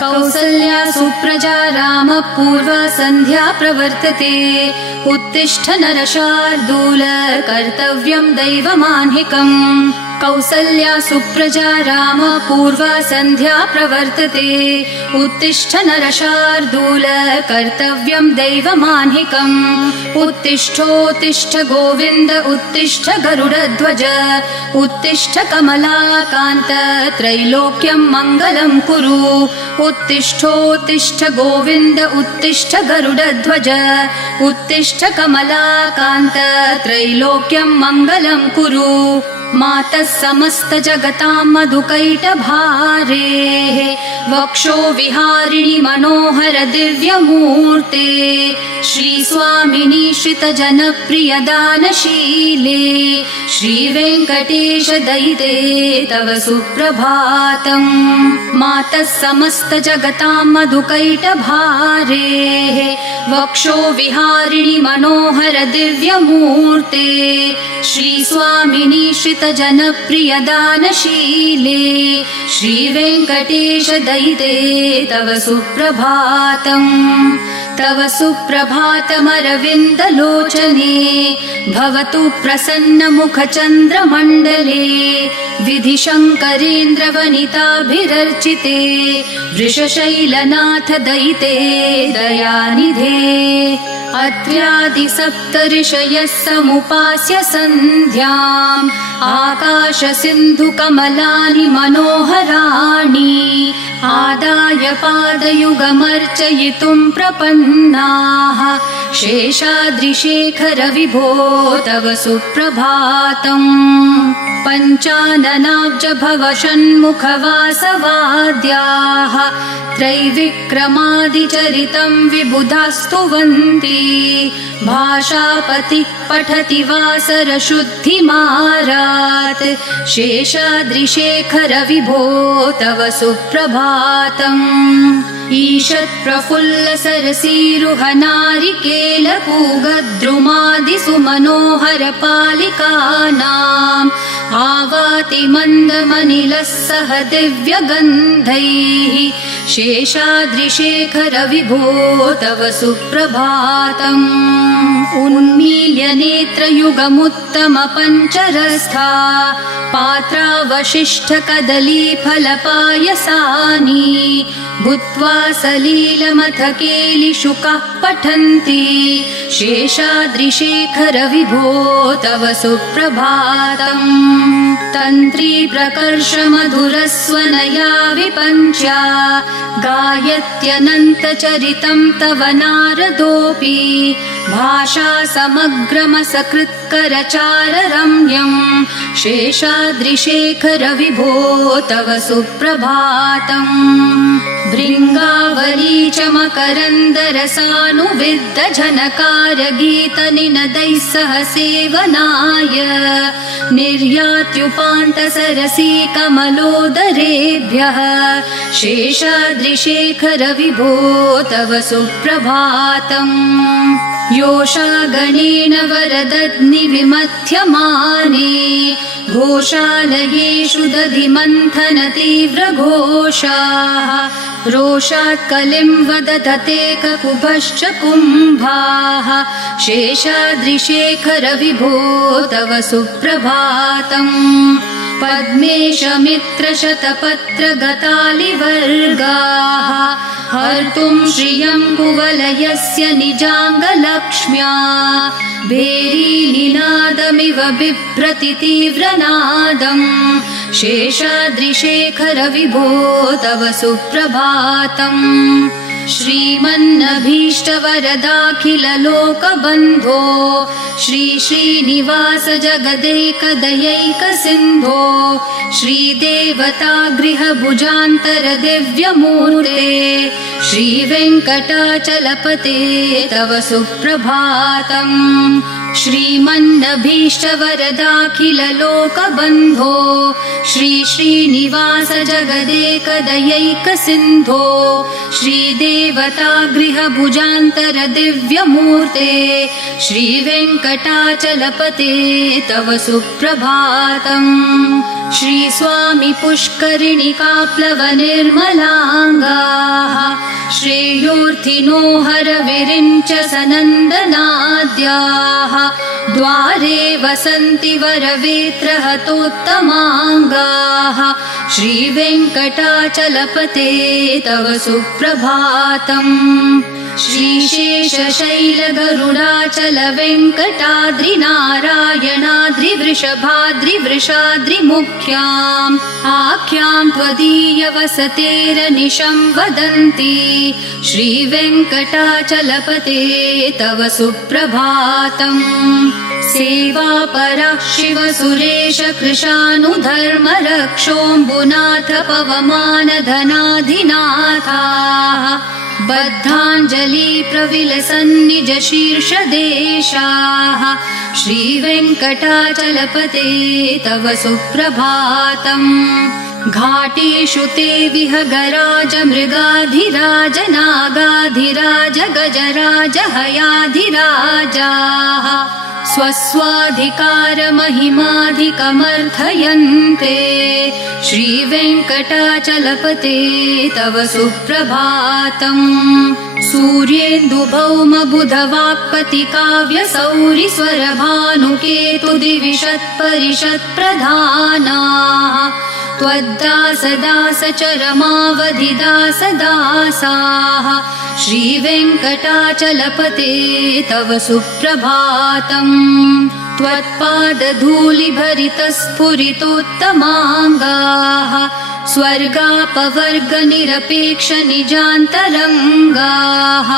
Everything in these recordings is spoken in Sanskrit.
कौसल्या सुप्रजा रामपूर्वा सन्ध्या प्रवर्तते। उत्तिष्ठ नरशार्दूल कर्तव्यं दैवमान्हिकम्। कौसल्या सुप्रजा रामपूर्वा सन्ध्या प्रवर्तते। उत्तिष्ठ नरशार्दूल कर्तव्यं दैवमान्हिकम्। उत्तिष्ठोत्तिष्ठ गोविन्द उत्तिष्ठ गरुडध्वज। उत्तिष्ठ कमलाकान्त त्रैलोक्यं मङ्गलं कुरु। उत्तिष्ठोत्तिष्ठ गोविन्द उत्तिष्ठ गरुडध्वज। उत्तिष्ठ कमलाकान्त त्रैलोक्यं मङ्गलं कुरु। मातः समस्त जगतां मधुकैटभारेः वक्षो विहारिणि मनोहर दिव्यमूर्ते। श्रीस्वामिनि श्रितजनप्रियदानशीले श्रीवेङ्कटेश दयिते तव सुप्रभातम्। मातः समस्त जगतां मधुकैटभारेः वक्षो विहारिणि मनोहर दिव्यमूर्ते। श्रीस्वामिनि श्रितजनप्रियदानशीले श्रीवेङ्कटेश दयिते तव सुप्रभातम्। तव सुप्रभातमरविन्दलोचने भवतु प्रसन्नमुखचन्द्रमण्डले। विधिशङ्करेन्द्रवनिताभिरर्चिते वृषशैलनाथ दयिते दयानिधे। अत्र्यादिसप्तऋषयः समुपास्य सन्ध्याम् आकाशसिन्धुकमलानि मनोहराणि आदाय पादयुगमर्चयितुं प्रपन्नाः। शेषाद्रिशेखर विभो तव सुप्रभातम्। पञ्चाननाब्ज भव षण्मुखवासवाद्याः त्रैविक्रमादिचरितं विबुधास्तुवन्ति। भाषापतिः पठति वासरशुद्धिमारात्। शेषाद्रिशेखर विभो तव सुप्रभातम्। ईषत्प्रफुल्लसरसीरुहनारिकेलपूगद्रुमादिसुमनोहरपालिकानाम् आवाति मन्दमनिलः सह दिव्यगन्धैः। शेषाद्रिशेखर विभो तव सुप्रभातम्। उन्मील्य नेत्रयुगमुत्तमपञ्चरस्था पात्रावशिष्टकदलीफलपायसानि भूत्वा सलीलमथकेलिशुकाः पठन्ति। शेषाद्रिशेखर विभो तव सुप्रभातम्। तन्त्री प्रकर्ष मधुरस्वनया विपञ्च्या गायत्यनन्तचरितं तव नारदोऽपि। भाषा समग्रमसकृत्करचाररम्यम्। शेषाद्रिशेखर विभो तव सुप्रभातम्। भृङ्गावली च मकरन्दरसानुविद्धझनकारगीतनिनदैः सह सेवनाय निर्यात्युपान्तसरसी कमलोदरेभ्यः। शेषाद्रिशेखर विभो तव सुप्रभातम्। योषागणेन वरदग्निविमथ्यमाने घोषालयेषु दधिमन्थन तीव्रघोषाः। रोषात् कलिं वदधते ककुभश्च कुम्भाः। शेषाद्रिशेखर विभो तव सुप्रभातम्। पद्मेशमित्रशतपत्रगतालिवर्गाः हर्तुं श्रियं कुवलयस्य निजाङ्गलक्ष्म्या। भेरीनिनादमिव बिभ्रति तीव्रनादम्। शेषाद्रिशेखर विभो तव सुप्रभातम्। श्रीमन्नभीष्टवरदाखिललोकबन्धो श्री श्रीनिवास जगदैकदयैकसिन्धो श्रीदेवतागृहभुजान्तर दिव्यमूर्ते श्रीवेङ्कटाचलपते तव सुप्रभातम्। श्रीमन्नभीष्टवरदाखिललोकबन्धो श्री श्रीनिवास जगदेकदयैकसिन्धो श्रीदेवतागृहभुजान्तरदिव्यमूर्ते श्रीवेङ्कटाचलपते तव सुप्रभातम्। श्रीस्वामी पुष्करिणिकाप्लवनिर्मलाङ्गाः श्रेयोर्थिनो हरविरिञ्च सनन्दनाद्याः द्वारे वसन्ति वरवेत्रहतोत्तमाङ्गाः श्रीवेङ्कटाचलपते तव सुप्रभातम्। श्रीशेषशैलगरुडाचलवेङ्कटाद्रिनारायणाद्रिवृषभाद्रिवृषाद्रिमुख्याम् आख्यां त्वदीयवसतेरनिशं वदन्ति श्रीवेङ्कटाचलपते तव सुप्रभातम्। सेवापरः शिवसुरेश कृशानुधर्मरक्षोऽम्बुनाथ पवमानधनाधिनाथाः बद्धाञ्जलि प्रविलसन्निजशीर्षदेशाः श्रीवेङ्कटाचलपते तव सुप्रभातम्। घाटेषु ते विहगराज मृगाधिराज नागाधिराज गजराज हयाधिराजाः स्वस्वाधिकारमहिमाधिकमर्थयन्ते श्रीवेङ्कटाचलपते तव सुप्रभातम्। सूर्येन्दुभौमबुधवाक्पतिकाव्यसौरिस्वरभानुकेतुदिविशत्परिषत्प्रधानाः त्वद्दासदासचरमावधिदासदासाः श्रीवेङ्कटाचलपते तव सुप्रभातम्। त्वत्पादधूलिभरितस्फुरितोत्तमाङ्गाः स्वर्गापवर्गनिरपेक्षनिजान्तरङ्गाः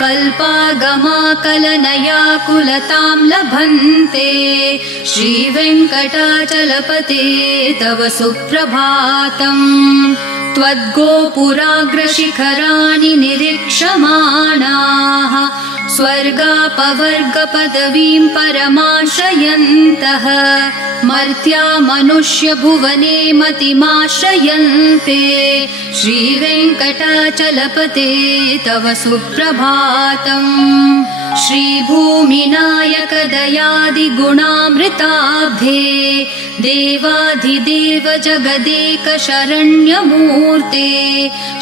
कल्पागमाकलनयाकुलतां लभन्ते श्रीवेङ्कटाचलपते तव सुप्रभातम्। त्वद्गोपुराग्रशिखराणि निरीक्षमाणाः स्वर्गापवर्गपदवीं परमाश्रयन्तः मर्त्या मनुष्यभुवने मतिमाश्रयन्ते श्रीवेङ्कटाचलपते तव सुप्रभातम्। श्रीभूमिनायक दयादिगुणामृताब्धे देवाधिदेव जगदेक शरण्यमूर्ते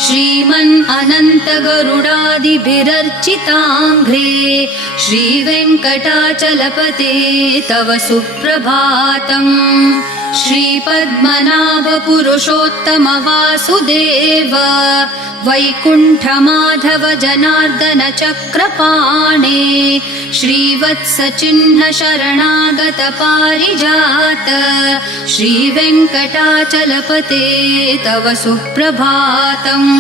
श्रीमन् अनन्त गरुडादिभिरर्चिताङ्घ्रे श्रीवेङ्कटाचलपते तव सुप्रभातम्। श्रीपद्मनाभ पुरुषोत्तम वासुदेव वैकुण्ठमाधव जनार्दन चक्रपाणे श्रीवत्सचिह्न शरणागत पारिजात श्रीवेङ्कटाचलपते तव सुप्रभातम्।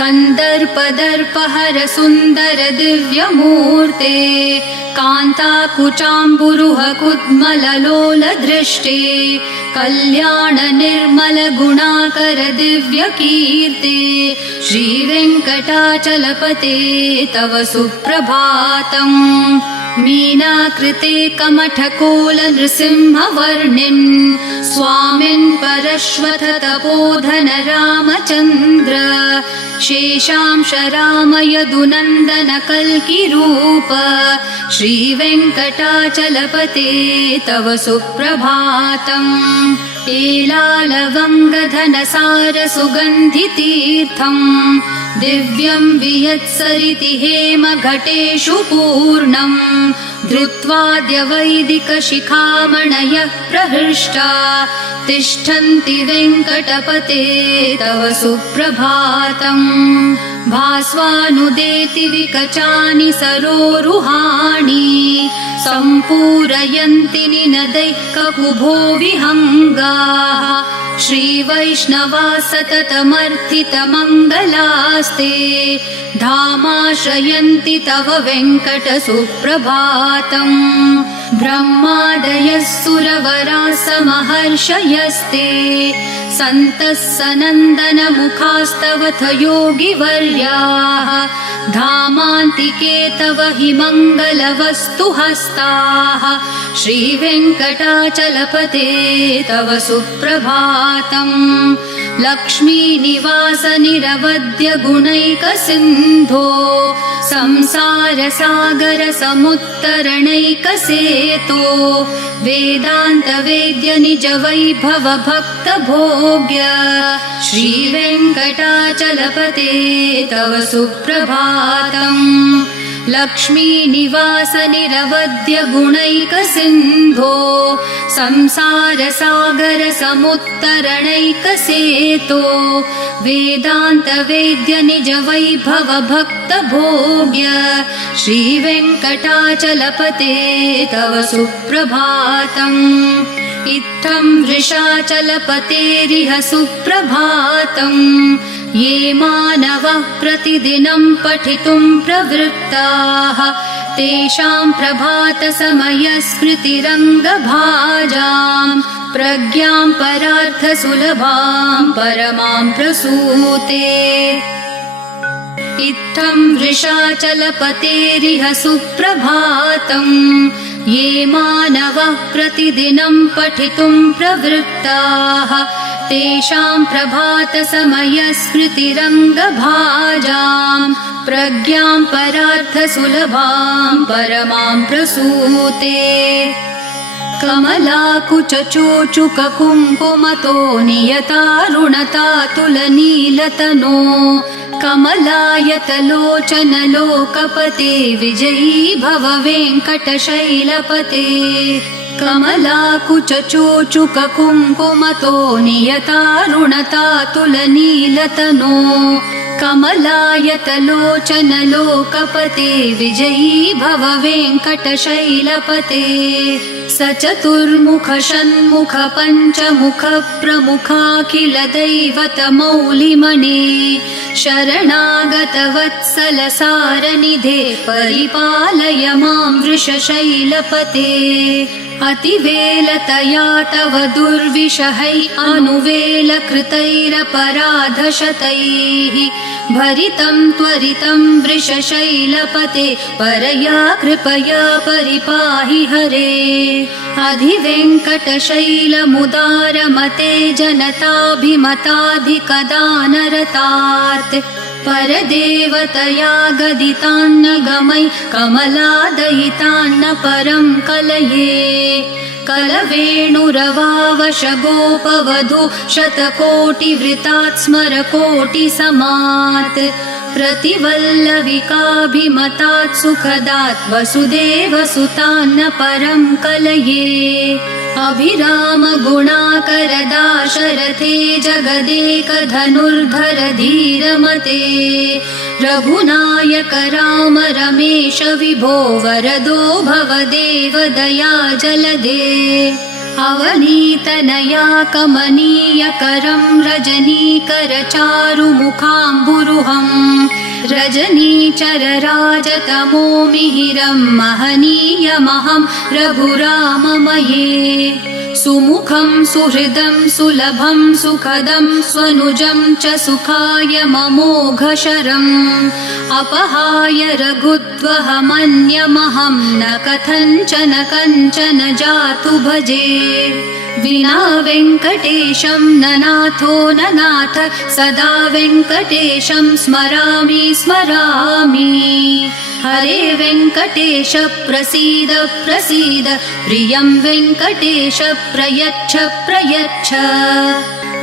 कन्दर्पदर्पहर सुन्दर दिव्यमूर्ते कान्ताकुचाम्बुरुह कुड्मललोल दृष्टे कल्याण निर्मल गुणाकर दिव्यकीर्ते श्रीवेङ्कटाचलपते तव सुप्रभातम्। मीनाकृते कमठकोल नृसिंहवर्णिन् स्वामिन् परश्वथ तपोधन रामचन्द्र शेषांश राम यदुनन्दन कल्किरूप श्रीवेङ्कटाचलपते तव सुप्रभातम्। एलालवङ्गधनसार सुगन्धितीर्थम् दिव्यं वियत्सरिति हेम घटेषु पूर्णम् धृत्वाद्यवैदिकशिखामणयः प्रहृष्टा तिष्ठन्ति वेङ्कटपते तव सुप्रभातम्। भास्वानुदेति विकचानि सरोरुहाणि सम्पूरयन्ति निनदैः ककुभो विहङ्गाः श्रीवैष्णवा सततमर्थितमङ्गलास्ते धामाश्रयन्ति तव वेङ्कट सुप्रभातम्। ब्रह्मादयः सुरवराः समहर्षयस्ते सन्तः सनन्दनमुखास्तव थ योगिवर्याः धामान्तिके तव हि मङ्गलवस्तुहस्ताः श्रीवेङ्कटाचलपते तव सुप्रभातम् लक्ष्मीनिवास निरवद्य गुणैकसिन्धो संसारसागर समुत्तरणैकसेतो वेदान्तवेद्य निज वैभव भक्त भोग्य श्रीवेङ्कटाचलपते तव सुप्रभातम् लक्ष्मीनिवास निरवद्य गुणैकसिन्धो संसारसागर समुत्तरणैकसेतो वेदान्तवेद्य निज वैभव भक्त भोग्य श्रीवेङ्कटाचलपते तव सुप्रभातम् इत्थं वृषाचलपतेरिह सुप्रभातम् ये मानवः प्रतिदिनं पठितुं प्रवृत्ताः तेषां प्रभातसमयस्मृतिरङ्गभाजां प्रज्ञां परार्थसुलभां परमां प्रसूते इत्थं वृषाचलपतेरिह सुप्रभातम् ये मानवः प्रतिदिनं पठितुं प्रवृत्ताः तेषां प्रभातसमयस्मृतिरङ्गभाजां प्रज्ञां परार्थसुलभां परमां प्रसूते कमलाकुचचोचुककुङ्कुमतो नियतारुणतातुलनीलतनो कमलायतलोचनलोकपते विजयी भव वेङ्कटशैलपते कमलाकुचचोचुककुङ्कुमतो नियतारुणतातुलनीलतनो कमलायतलोचनलोकपते विजयी भव वेङ्कटशैलपते सचतुर्मुख षण्मुख पञ्चमुख प्रमुखाखिल दैवतमौलिमणे शरणागतवत्सल सारनिधे परिपालय मां वृषशैलपते अतिवेलतया तव दुर्विषहै अनुवेलकृतैरपराधशतैः भरितं त्वरितं वृषशैलपते परया कृपया परिपाहि हरे अधिवेङ्कटशैलमुदारमते जनताभिमताधिकदानरतात् परदेवतया गदितान्नगमै कमलादयितान्न परं कलये कलवेणुरवावशगोपवधू शतकोटिवृतात् स्मरकोटिसमात् प्रतिवल्लविकाभिमतात् सुखदात् वसुदेवसुतान्न परं कलये अभिराम गुणाकर दाशरथे जगदेकधनुर्धर धीरमते रघुनायक राम रमेश विभो वरदो भवदेव दया जलदे अवनीतनया कमनीयकरं रजनीकर चारुमुखाम्बुरुहं रजनीचरराजतमो मिहिरं महनीयमहं रघुराममये सुमुखं सुहृदं सुलभं सुखदं स्वनुजं च सुखाय ममोघशरम् अपहाय रघुत्वहमन्यमहं न कथञ्चन कञ्चन जातु भजे विना वेङ्कटेशं न नाथो न नाथ सदा वेङ्कटेशं स्मरामि स्मरामि हरे वेङ्कटेश प्रसीद प्रसीद प्रियं वेङ्कटेश प्रयच्छ प्रयच्छ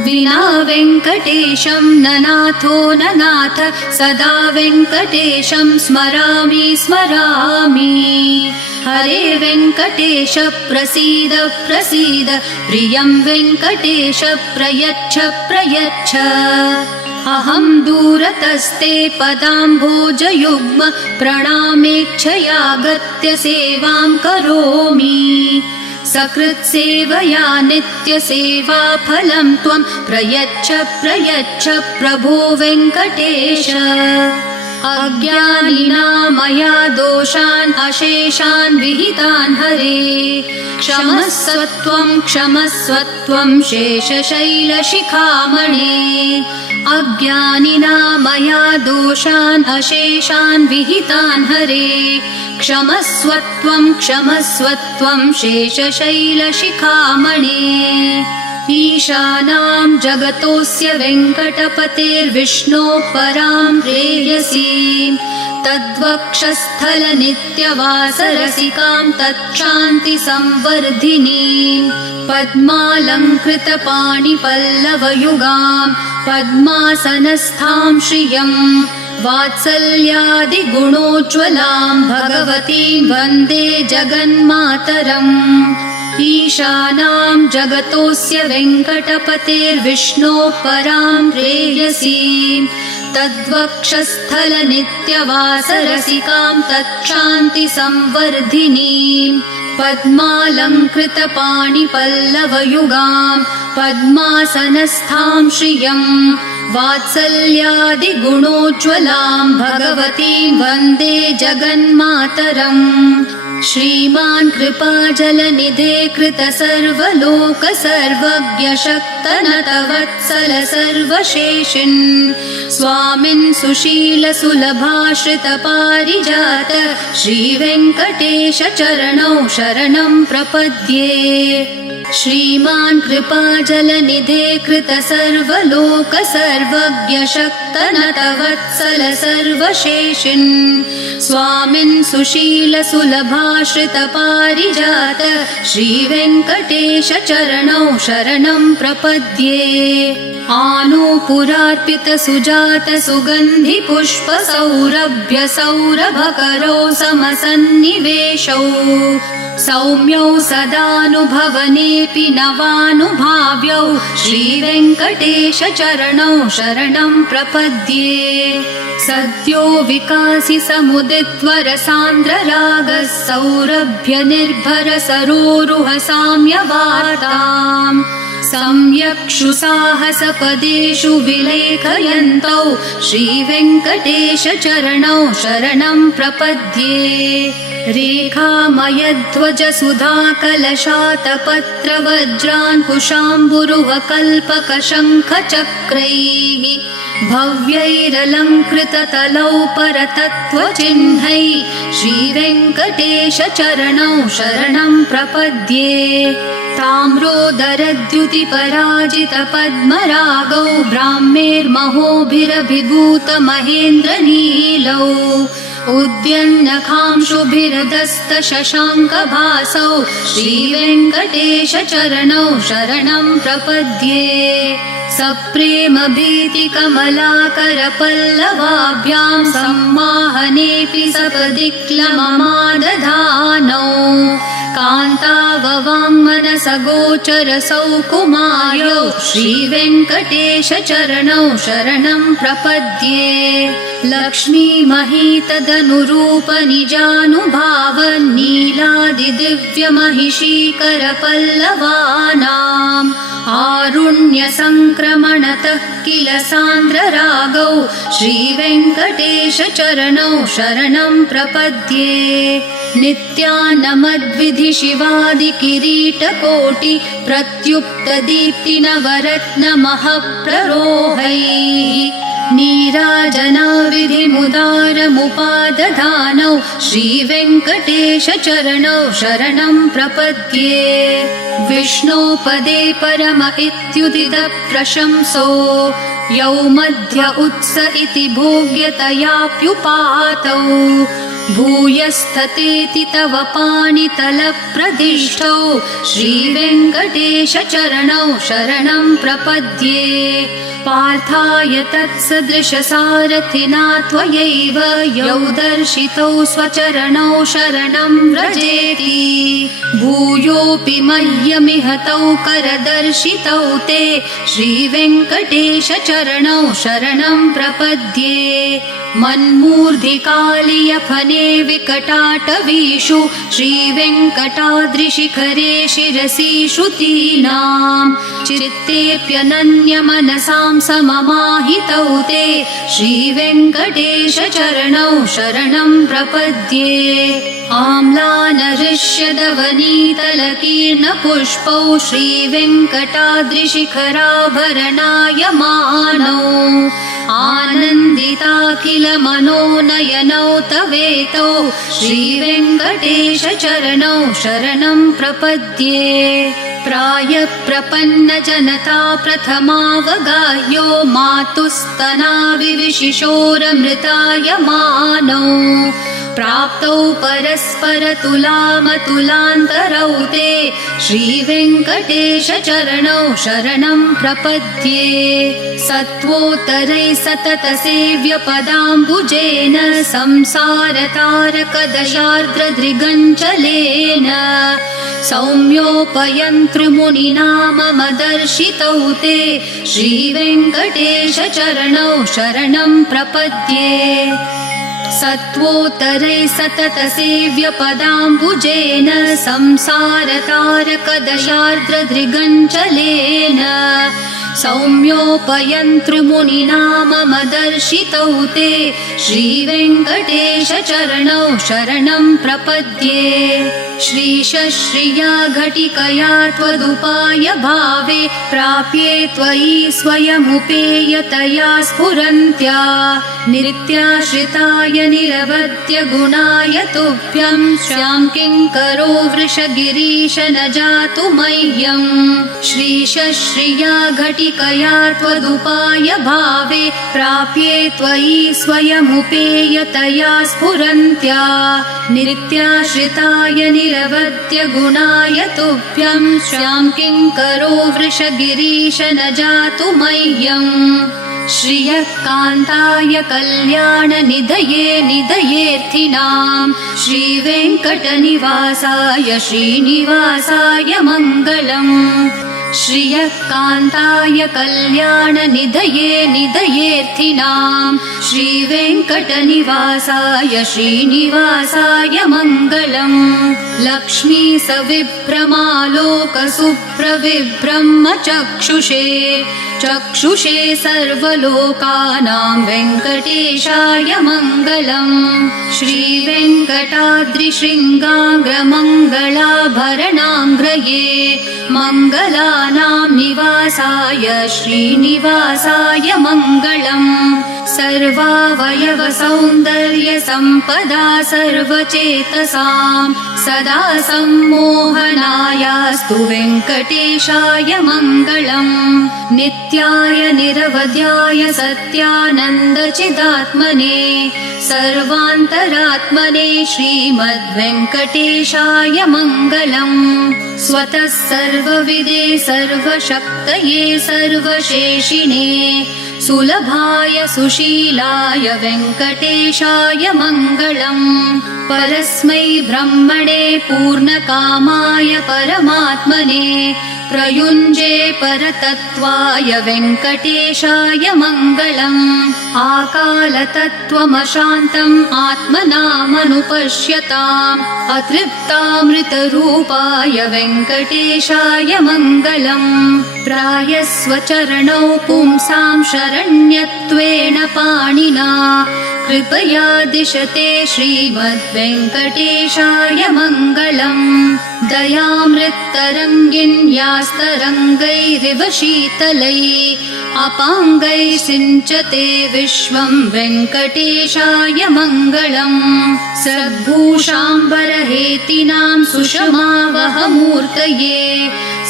विना वेङ्कटेशं न नाथो न नाथ सदा वेङ्कटेशं स्मरामि स्मरामि हरे वेङ्कटेश प्रसीद प्रसीद प्रियं वेङ्कटेश प्रयच्छ प्रयच्छ अहं दूरतस्ते पदाम्भोजयुग्म प्रणामेच्छयागत्य सेवां करोमि सकृत्सेवया नित्यसेवाफलं त्वं प्रयच्छ प्रयच्छ प्रभो वेङ्कटेश अज्ञानिना मया दोषान् अशेषान् विहितान् हरे क्षमस्वत्वं शेषशैलशिखामणे अज्ञानिना मया दोषान् अशेषान् विहितान् हरे क्षमस्वत्वं शेषशैलशिखामणे ईशानां जगतोऽस्य वेङ्कटपतेर्विष्णोः परां प्रेयसीं तद्वक्षस्थलनित्यवासरसिकां तच्छान्तिसंवर्धिनीं पद्मालङ्कृतपाणिपल्लवयुगां पद्मासनस्थां श्रियं वात्सल्यादिगुणोज्ज्वलां भगवतीं वन्दे जगन्मातरम् ईशानां जगतोऽस्य वेङ्कटपतेर्विष्णोः परां प्रेयसीं तद्वक्षस्थलनित्यवासरसिकां तच्छान्तिसंवर्धिनीं पद्मालङ्कृतपाणिपल्लवयुगां पद्मासनस्थां श्रियं वात्सल्यादिगुणोज्ज्वलां भगवतीं वन्दे जगन्मातरम् श्रीमान् कृपाजलनिधे कृतसर्वलोक सर्वज्ञ शक्तनतवत्सल सर्वशेषिन् स्वामिन् सुशील सुलभाश्रित पारिजात श्रीवेङ्कटेश चरणौ शरणं प्रपद्ये श्रीमान् कृपाजलनिधे कृतसर्वलोक सर्वज्ञ शक्तनतवत्सल सर्वशेषिन् स्वामिन् सुशील सुलभाश्रित पारिजात श्रीवेङ्कटेश चरणौ शरणं प्रपद्ये आनूपुरार्पित सुजात सुगन्धि पुष्प सौरभ्य सौरभकरौ समसन्निवेशौ सौम्यौ सदानुभवनेऽपि नवानुभाव्यौ श्रीवेङ्कटेश चरणौ शरणं प्रपद्ये सद्यो विकासि समुदित्वरसान्द्ररागः सौरभ्य निर्भर सरोरुह साम्यवार्ताम् सम्यक्षु साहसपदेषु विलेखयन्तौ श्रीवेङ्कटेश चरणौ शरणं प्रपद्ये रेखामयध्वज सुधाकलशातपत्रवज्राङ्कुशाम्बुरुह कल्पकशङ्खचक्रैः भव्यैरलङ्कृततलौ परतत्त्वचिह्नैः श्रीवेङ्कटेश चरणौ शरणं प्रपद्ये ताम्रोदरद्युतिपराजित पद्मरागौ ब्राह्मेर्महोभिरभिभूत महेन्द्रनीलौ उद्यन्नखांशुभिरदस्त शशाङ्कभासौ श्रीवेङ्कटेश चरणौ शरणं प्रपद्ये सप्रेम भीतिकमलाकर पल्लवाभ्यां सम्माहनेऽपि सपदि क्लममादधानौ कान्ताववाङ्मनसगोचर सौकुमार्यौ श्रीवेङ्कटेश चरणौ शरणं प्रपद्ये लक्ष्मीमहीतदनुरूप निजानुभाव नीलादिदिव्यमहिषीकर पल्लवानाम् आरुण्यसङ्क्रमणतः किल सान्द्ररागौ श्रीवेङ्कटेश चरणौ शरणं प्रपद्ये नित्यानमद्विधि शिवादि किरीटकोटि प्रत्युक्त दीप्ति नवरत्नमहप्ररोहैः नीराजनाविधिमुदारमुपादधानौ श्रीवेङ्कटेश चरणौ शरणं प्रपद्ये विष्णोपदे परम इत्युदित प्रशंसो यौ मध्य उत्स इति भोग्यतयाप्युपातौ भूयस्ततेति तव पाणितलप्रदिष्टौ श्रीवेङ्कटेश चरणौ शरणं प्रपद्ये पार्थाय तत्सदृशसारथिना त्वयैव यौ दर्शितौ स्वचरणौ शरणं व्रजेति भूयोऽपि मह्यमिहतौ करदर्शितौ ते श्रीवेङ्कटेश चरणौ शरणं प्रपद्ये मन्मूर्धिकालियफने विकटाटवीषु श्रीवेङ्कटाद्रिशिखरे शिरसि श्रुतीनां चित्तेऽप्यनन्यमनसां सममाहितौ ते श्रीवेङ्कटेशचरणौ शरणं प्रपद्ये आम्लानऋष्यदवनीतलकीर्णपुष्पौ श्रीवेङ्कटाद्रिशिखराभरणायमानौ आनन्दिताखिलमनोनयनौ तवेतौ श्रीवेङ्कटेशचरणौ शरणं प्रपद्ये प्रायप्रपन्नजनता प्रथमावगाह्यो मातुस्तनाविविशिशोरमृतायमानौ प्राप्तौ परस्परतुलामतुलान्तरौ ते श्रीवेङ्कटेशचरणौ शरणं प्रपद्ये सत्त्वोत्तरैः सततसेव्यपदाम्बुजेन संसारतारकदशार्द्रदृगञ्चलेन सौम्योपयन्तृमुनिनाममदर्शितौ ते श्रीवेङ्कटेशचरणौ शरणं प्रपद्ये सत्त्वोत्तरैः सततसेव्यपदाम्बुजेन संसारतारकदशार्द्रदृगञ्चलेन सौम्योपयन्तृमुनिनाममदर्शितौ ते श्रीवेङ्कटेशचरणौ शरणं प्रपद्ये श्रीशश्रिया घटिकया त्वदुपाय भावे प्राप्ये त्वयि स्वयमुपेयतया स्फुरन्त्या नित्याश्रिताय निरवद्य गुणाय तुभ्यं श्यां किङ्करो वृषगिरीश न जातु मह्यम् श्रीशश्रिया घटिकया त्वदुपाय भावे प्राप्ये त्वयि स्वयमुपेयतया स्फुरन्त्या नित्याश्रिताय निरवद्य गुणाय तुभ्यं श्यां किङ्करो वृषगिरीश न जातु मह्यम् श्रियः कान्ताय कल्याणनिधये निधयेऽर्थिनां श्रीवेङ्कटनिवासाय श्रीनिवासाय मङ्गलम् श्रियः कान्ताय कल्याणनिधये निधयेऽर्थिनां श्रीवेङ्कटनिवासाय श्रीनिवासाय मङ्गलम् लक्ष्मी सविभ्रमालोकसुप्रविभ्रमचक्षुषे चक्षुषे सर्वलोकानां वेङ्कटेशाय मङ्गलम् श्रीवेङ्कटाद्रिशृङ्गाग्रमङ्गलाभरणाङ्ग्रये मङ्गलानां निवासाय श्रीनिवासाय मङ्गलम् सर्वावयवसौन्दर्यसम्पदा सर्वचेतसां सदा सम्मोहनायास्तु वेङ्कटेशाय मङ्गलम् नित्याय निरवध्याय सत्यानन्दचिदात्मने सर्वान्तरात्मने श्रीमद्वेङ्कटेशाय मङ्गलम् स्वतः सर्वविदे सर्वशक्तये सर्वशेषिणे सुलभाय सुशीलाय वेङ्कटेशाय मङ्गलम् परस्मै ब्रह्मणे पूर्णकामाय परमात्मने प्रयुञ्जे परतत्त्वाय वेङ्कटेशाय मङ्गलम् आकालतत्त्वमशान्तम् आत्मनामनुपश्यताम् अतृप्तामृतरूपाय वेङ्कटेशाय मङ्गलम् प्रायस्वचरणौ पुंसां शरण्यत्वेन पाणिना कृपया दिशते श्रीमद्वेङ्कटेशाय मङ्गलम् दयामृत्तरङ्गिन्यास्तरङ्गैरिव शीतलैः अपाङ्गैः सिञ्चते विश्वं वेङ्कटेशाय मङ्गलम् सद्भूषाम्बरहेतिनां सुषमावहमूर्तये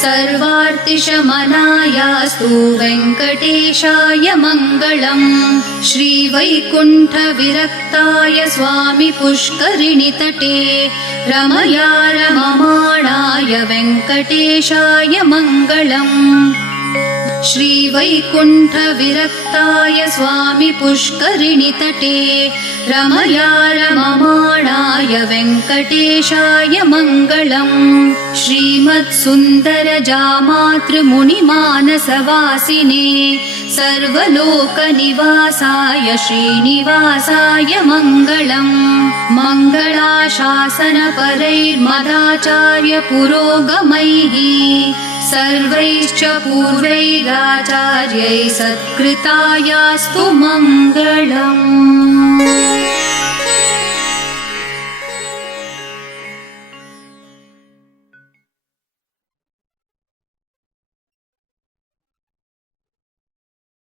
सर्वार्तिशमनायास्तु वेङ्कटेशाय मङ्गलम् श्रीवैकुण्ठविरक्ताय स्वामि पुष्करिणीतटे रमया रममाणाय वेङ्कटेशाय मङ्गलम् श्रीवैकुण्ठविरक्ताय स्वामि पुष्करिणीतटे रमया रममाणाय वेङ्कटेशाय मङ्गलम् श्रीमत्सुन्दरजामातृमुनिमानसवासिने सर्वलोकनिवासाय श्रीनिवासाय मङ्गलम् मङ्गलाशासनपरैर्मदाचार्य पुरोगमैः सर्वैश्च पूर्वैराचार्यैः सत्कृतायास्तु मङ्गलम्।